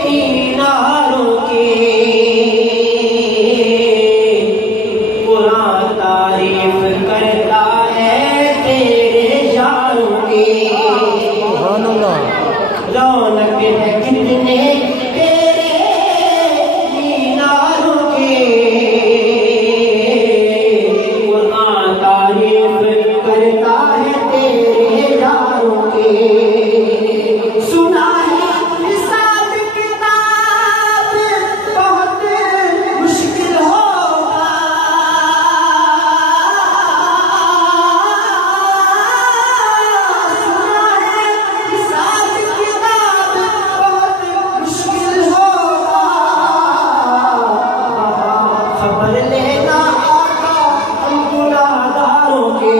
मीनारों के कुरान तारीफ करता है तेरे यारों की। रौनक है कितने तेरे मीनारों के कुरान तारीफ करता है तेरे यारों की। सुना है हिसाब किताब बहुत मुश्किल होगा, सुना है हिसाब किताब बहुत मुश्किल होगा। खबर लेना आका हम गुनाहगारों के,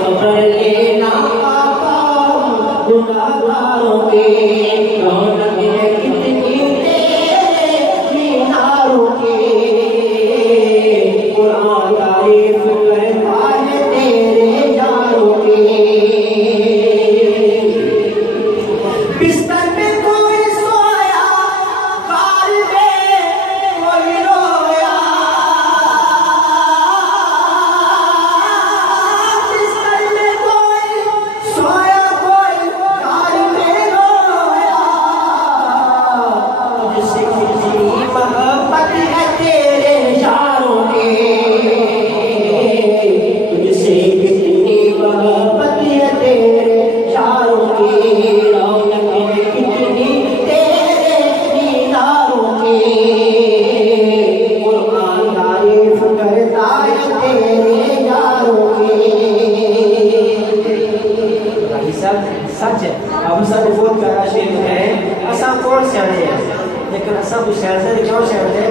खबर लेना आका हम गुनाहगारों के। रौनक है कितनी तेरे मीनारों के कुरान तारीफ करता है तेरे यारों के। बिस्तर में कोई सोया, कार में कोई रोया, बिस्तर में कोई सोया, कोई कार में रोया। तुझसे कितनी मोहब्बत है तेरे यारों के, तुझसे कितनी मोहब्बत है तेरे यारों की। रौनक है कितनी तेरे मीनारों की कुरान तारीफ करता है तेरे यारों की। सब सच है। अब सब बहुत प्यारा शेर है। असा कौन सियाने है, लेकिन असा कुछ सियाने क्यों सियाने